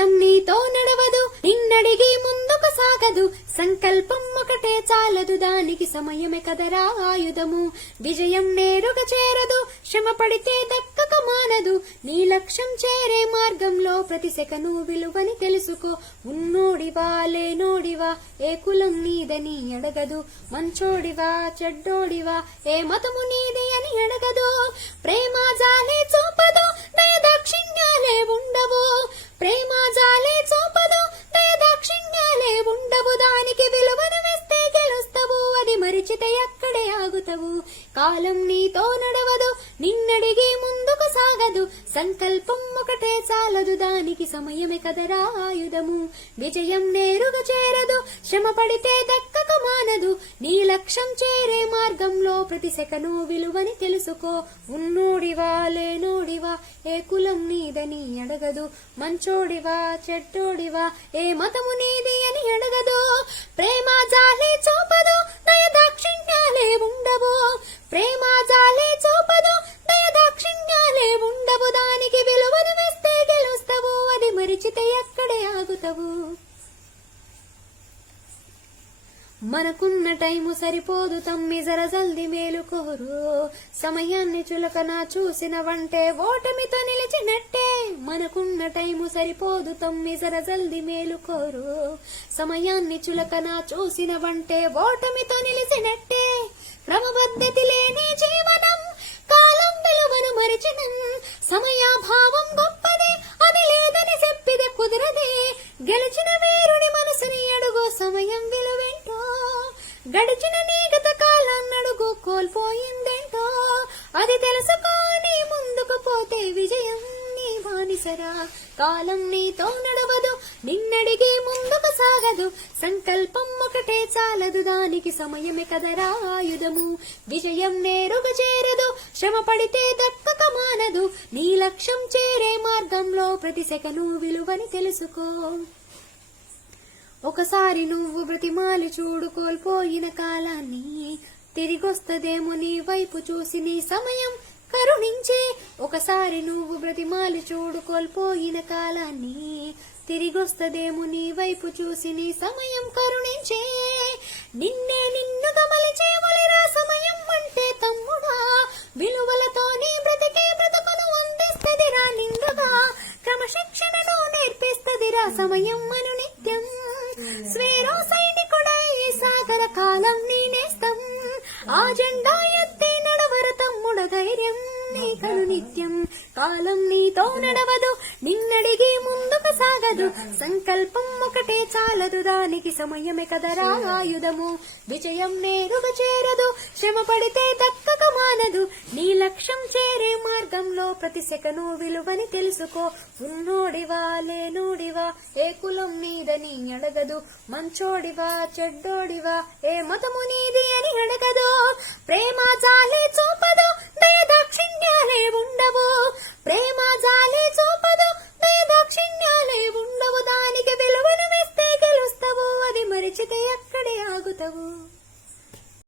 కాలం నీతో నడవదు, నిన్నడిగి ముందుకు సాగదు, సంకల్పం ఒకటే చాలదు, దానికి సమయమే కదరా ఆయుధము. విజయం నేరుగా చేరదు, శ్రమ పడితే దక్కక మానదు, నీ లక్ష్యం చేరే మార్గంలో ప్రతి సెకను విలువని తెలుసుకో. ఉన్నోడివా లేనోడివా ఏ కులం నీదని అడగదు, మంచోడివా చెడ్డోడివా ఏ మతము నీది అని అడగదు. ప్రేమ జాలే చూపదు, దయ దాక్షిణ్యాలే ఉండవు, ప్రేమ జాలే చూపదు, దయ దాక్షిణ్యాలే ఉండవు, దానికి విలువను వేస్తే గెలుస్తావు, అది మరిచితే అక్కడే ఆగుతావు. కాలం నీతో నడవదు, నిన్నడిగి ముందుకు సాగదు, సంకల్పం ఒకటే చాలదు, దానికి సమయమే కదరా ఆయుధము. విజయం నేరుగా చేరదు, శ్రమ పడితే దక్కక మానదు, నీ లక్ష్యం చేరే మార్గంలో ప్రతి సెకను విలువని తెలుసుకో. ఉన్నోడివా లేనోడివా ఏ కులం నీదని అడగదు, మంచోడివా చెడ్డోడివా ఏ మతము నీది అని అడగదు. ప్రేమ జాలే చూపదు, దయ దాక్షిణ్యాలే ఉండవు, ప్రేమ జాలే చూపదు, దయ దాక్షిణ్యాలే ఉండవు, దానికి విలువను వేస్తే గెలుస్తావు, అది మరిచితే అక్కడే ఆగుతావు. మనకున్న టైము సరిపోదు తమ్మి జర జల్ది మేలుకోరు, సమయాన్ని చులకన చూసినవంటే ఓటమితో నిలిచినట్టే. మనకున్న టైము సరిపోదు తమ్మి జర జల్ది మేలుకోరు, సమయాన్ని చులకన చూసినవంటే ఓటమితో నిలిచినట్టే. క్రమపద్ధతి లేని జీవనం, కాలం విలువను మరిచినం, సమయాభావం గొప్పదే అది లేదని చెప్పిదే కుదరదే. గెలిచిన వీరుని మనసుని అడుగు, సమయం విలువేంటో, గడిచిన నీ గత కాలాన్ని అడుగు, కోల్పోయిందేంటో అది తెలుసుకొని ముందుకు పోతే విజయం నీ బానిసరా. కాలం నీతో నడవదు, నిన్నడిగి ముందుకు సాగదు, సంకల్పం ఒకటే చాలదు, దానికి సమయమే కదరా ఆయుధము. విజయం నేరుగా చేరదు, శ్రమ పడితే దక్కక మానదు, నీ లక్ష్యం చేరే మార్గంలో ప్రతి సెకను విలువని తెలుసుకో. ఒకసారి నువ్వు బ్రతిమాలి చూడు కోల్పోయిన కాలాన్ని, తిరిగొస్తదేమో నీ వైపు చూసి నీ సమయం కరుణించే. ఒకసారి నువ్వు బ్రతిమాలి చూడు కోల్పోయిన కాలాన్ని, తిరిగొస్తదేమో నీ వైపు చూసి నీ సమయం కరుణించే. నిన్నే నిన్నుగా మలిచేవలెరా సమయం అంటే తమ్ముడా, విలువలతో నీ బ్రతికే బ్రతుకును అందిస్తదిరా నిండుగా, క్రమశిక్షణను నేర్పిస్తదిరా సమయం అను నిత్యం. స్వేరో సైనికుడై సాగర కాలం నీ నేస్తం, ఆ జెండా ఎత్తి నడవర తమ్ముడ ధైర్యం నీకను నిత్యం. కాలం నీతో నడవదు, నిన్నడిగి ముందుకు సాగదు, సంకల్పం ఒకటే చాలదు, దానికి సమయమే కదరా ఆయుధము. విజయం నేరుగా చేరదు, శ్రమ పడితే దక్కక మానదు, నీ లక్ష్యం చేరే మార్గంలో ప్రతి సెకను విలువని తెలుసుకో. ఉన్నోడివా లేనోడివా ఏ కులం నీదని అడగదు, మంచోడివా చెడ్డోడివా ఏ మతము నీది అని అడగదు. ప్రేమ జాలే చూపదు, దయ దాక్షిణ్యాలే ఉండవు, ప్రేమ